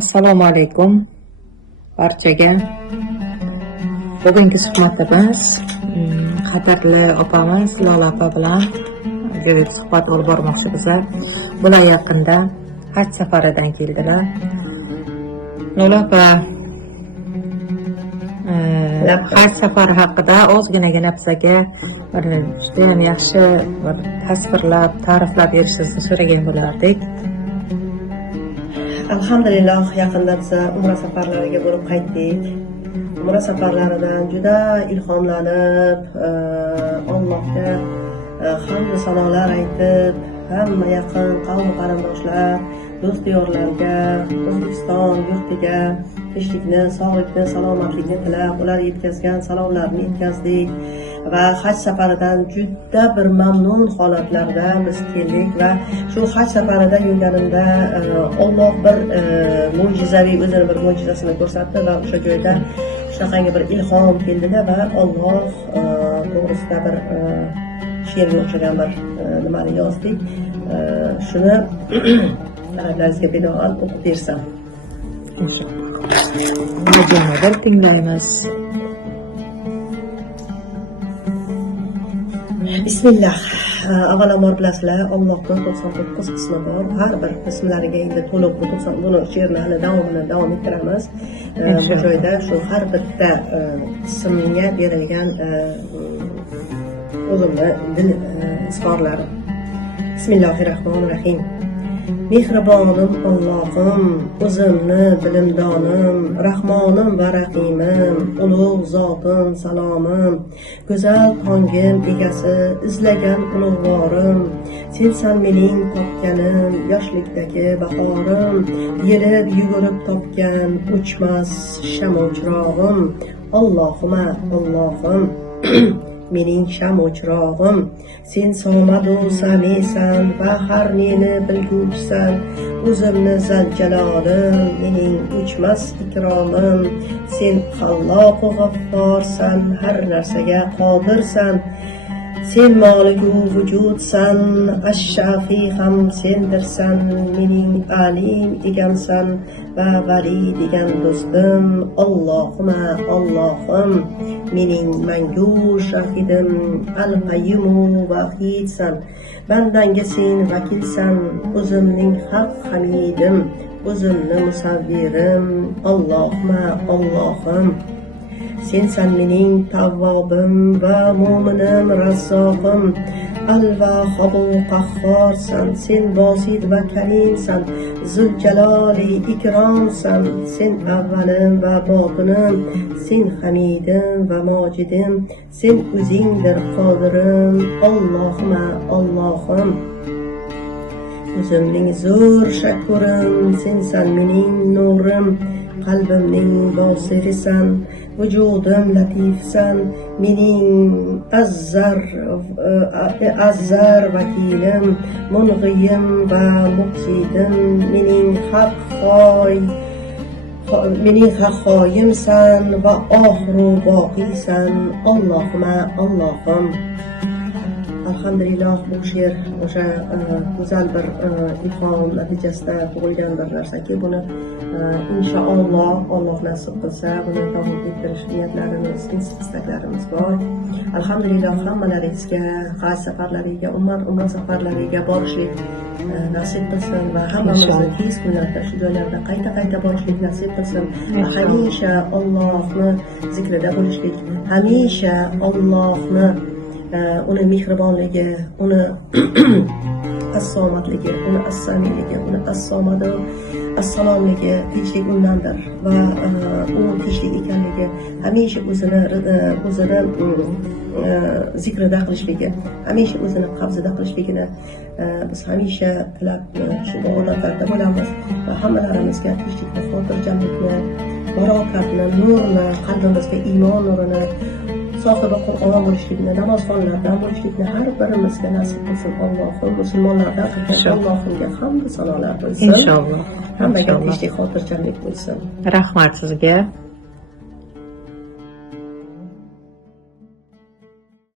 Assalomu alaykum barchaga. Bugungi suhbatimiz qadrli opamiz Lola opa bilan suhbat olib bormoqchimiz. Bular yaqinda haj safaridan keldilar. Lola opa haj safari haqida ozginagina bizga juda ham yaxshi bir tasvirlab, ta'riflab berishingizni so'ragan bo'lardik. Alhamdulillah, yaqinda biz umra safarlariga bo'lib qaytdik. Umra safarlaridan juda ilhomlanib, Allohga hamd sanolar aytib, hamma yaqin qavm qarindoshlar, do'st diyorlarga, O'zbekiston yurtiga tinchlikni, sog'likni, salomatlikni tilab, ular yetkazgan salomlarni yetkazdik va haj safaridan juda bir mamnun holatlarda biz keldik va shu haj safarida yurganimda Alloh bir mo'jizaviy o'zini bir mo'jizasini ko'rsatdi va o'sha joyda shunaqangi bir ilhom keldida va Alloh to'g'risida bir she'rga o'xshagan bir nimani yozdik. Shuni talablaringizga binoan o'qib bersam. Inshaalloh. Tinglaymiz. Bismillah. Avvalambor bilasizlar, Allohning 99 ismi bor. Har bir ismlariga endi to'liq buni she'rni hali davom ettiramiz. Bu joyda shu har bitta ismga berilgan o'zimni dil izhorlari. Bismillahirrohmanirrohim. Mehribonim Allohim, o'zimni bilimdonim, Rahmonim va Rahimim, ulug' zotim salomim, go'zal tongim egasi, izlagan ulug'vorim, sensan mening topganim, yoshlikdagi bahorim, yelib yugurib topgan o'chmas shamo chirog'im, Allohima Allohim mening shamo chirog'im, sen somadu samisan va har neni bilguvchisan, o'zimni zaljalolim, mening o'chmas ikromim, sen Xalloqu g'afforsan, har narsaga qodirsan, sen moliku vujudsan, ash-shafi ham sendirsan, mening alim egansan va vali degan do'stim, Allohima Allohim mening mangu shahidim, al-qayyimu vahidsan, bandanga sen vakilsan, o'zimning haq hamidim, o'zimni musavvirim, Allohima Allohim sensan mening tavvobim va mo'minim razzog'im, al-vahhobu qahhorsan, sen bosid va karimsan, zuljaloli ikromsan, sen avvalim va botinim, sen hamidim va mojidim, sen o'zingdir qodirim, Allohima Allohim o'zimning zo'r shakurim, sensan mening nurim, qalbimning bosirisan, vujudim latifsan, mening azzar vakilim, mung'iyim va muqsidim, mening haq xoyimsan va oxiru boqiysan, Allohima Allohim. Alhamdulillah, bu she'r o'sha go'zal bir ilhom natijasida tug'ilgan bir narsaki, buni inshaalloh Alloh nasib qilsa buni davom ettirish niyatlarimiz, istaklarimiz bor. Alhamdulillah, hammalaringizga haj safarlariga, umra safarlariga borishlik nasib qilsin va hammamizni tez kunlarda shu joylarda qayta borishlik nasib qilsin va hamisha Allohni zikrida bo'lishlik, hamisha Allohni uni mehribonligi, uni as-somatligi, uni as-samiligi, uni as-somadu as-salomligi, tinchlik undandir va u tinchlik ekanligi, hamisha o'zini zikrida qilishligi, hamisha o'zini qabzida qilishligini biz hamisha tilab shu odatlarda bo'lamiz va hammalarimizga tinchlikni, xotirjamlikni, barakatni, nurni, qalbimizga iymon nurini, sohibi Qur'on bo'lishlikni, namozxonlardan bo'lishlikni har birimizga nasib qilsin Allohim. Musulmonlardan qilgan Allohimga hamd sanolar bo'lsin. Inshaalloh. Hammaga tinchlik, xotirjamlik bo'lsin. Rahmat sizga.